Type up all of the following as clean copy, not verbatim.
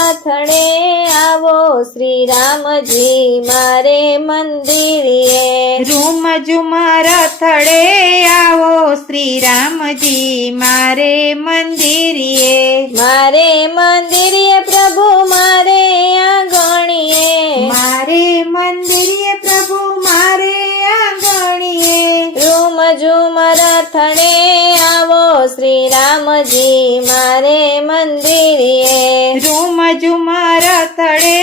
રથડે આવો શ્રી રામજી મારે મંદિરે રૂમ ઝુમ રથડે આવો શ્રી રામજી મારે મંદિરે મારે મંદિરે પ્રભુ મારે આંગણીએ મારે મંદિરે પ્રભુ મારે આંગણીએ રૂમ ઝુમ રથડે આવો શ્રી રામજી મારે મંદિરે રૂમ ઝુમ રથડે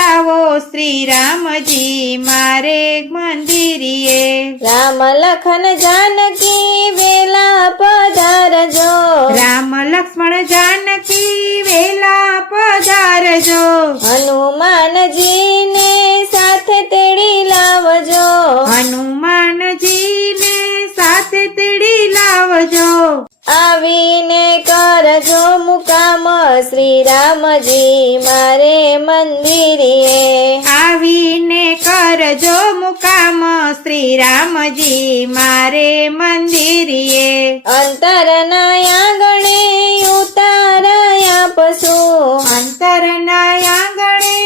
આવો શ્રી રામજી મારે મંદિરે રામ લખન જાનકી વેલા પધારજો રામ લક્ષ્મણ જાનકી વેલા પધારજો હનુમાનજીને સાથે તેડી લાવજો હનુમાનજીને સાથે તેડી લાવજો આવીને કરજો મુકામ શ્રી રામજી મારે મંદિરે આવીને કરજો મુકામ શ્રી રામજી મારે મંદિરે અંતરના આંગણે ઉતારાયા પશુ અંતરના આંગણે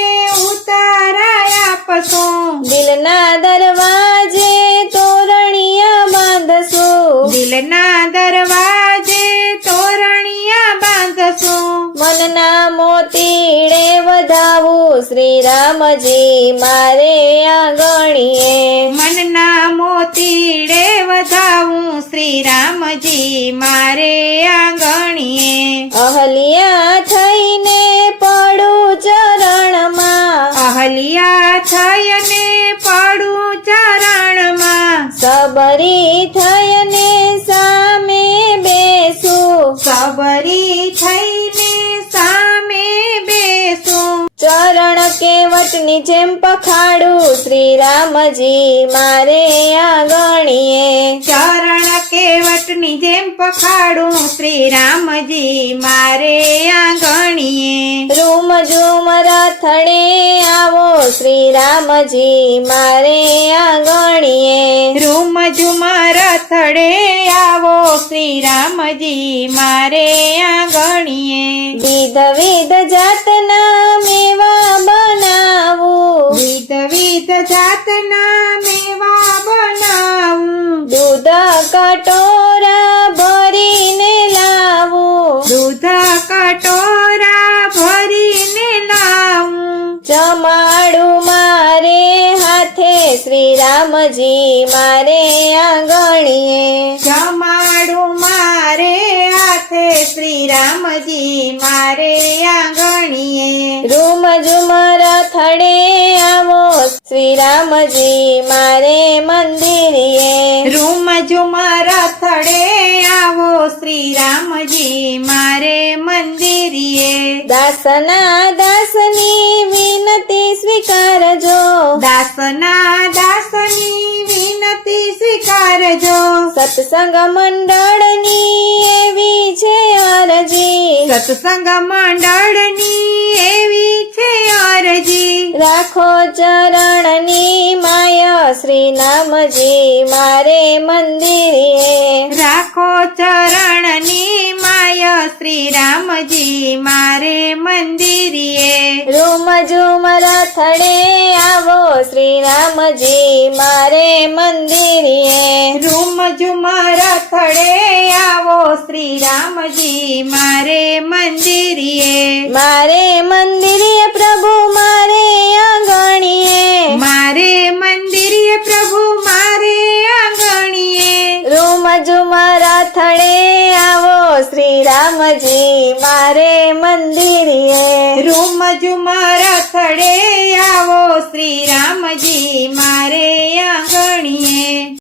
ઉતારાયા પશુ દિલના દરવાજે તોરણિયા બાંધશું દિલના દરવાજે તોરણિયા બાંધશું મનના મોતીડે વધાવું શ્રી રામજી મારે આંગણીએ મનના મોતીડે વધાવું શ્રી રામજી મારે આંગણીએ અહલ્યા થઈને પડું ચરણમાં અહલ્યા થઈને પડું ચરણમાં સબરી થઈને સામે બેસું સબરી થઈને સામે બેસું ચરણ કેવટની જેમ પખાડું શ્રી રામજી મારે આંગણીએ ચરણ કેવટની જેમ પખાડું શ્રી રામજી મારે આંગણીએ રૂમ ઝુમ રથડે આવો શ્રી રામજી મારે આંગણીએ રૂમ ઝુમ રથડે આવો શ્રી રામજી મારે આંગણીએ વિધ વિધ જાતના મેવા બનાવું વિધ જાતના મેવા બનાવું દૂધ કટોરા ભરીને લાવું દૂધ કટોરા ભરીને લાવું જમાડું મારે હાથે શ્રી રામજી મારે આંગણીએ જમાડું મારે હાથે શ્રી રામજી મારે આંગણીએ રૂમ ઝુમ રથડે આવો શ્રી રામજી મારે મંદિરે રૂમ ઝુમ રથડે આવો શ્રી રામજી મારે મંદિરે દાસના દાસની વિનતી સ્વીકારજો દાસના દાસની વિનતી સ્વીકારજો સત્સંગ મંડળની એવી છે અરજી સત્સંગ મંડળની એવી છે અરજી રાખો ચરણની માય શ્રી નામજી મારે મંદિરે રાખો ચરણની માય શ્રી રામજી મારે મંદિરે રૂમ ઝુમ રથડે આવો શ્રી રામજી મારે મંદિરે રૂમ ઝુમ રથડે આવો શ્રી રામજી મારે મંદિરે મારે મંદિરે પ્રભુ મારે આંગણીએ મારે મંદિરે પ્રભુ મારે આંગણીએ રૂમ ઝુમ રથડે આવો શ્રી રામજી મારે મંદિરે રૂમ ઝુમ રથડે આવો શ્રી રામજી મારે આંગણીએ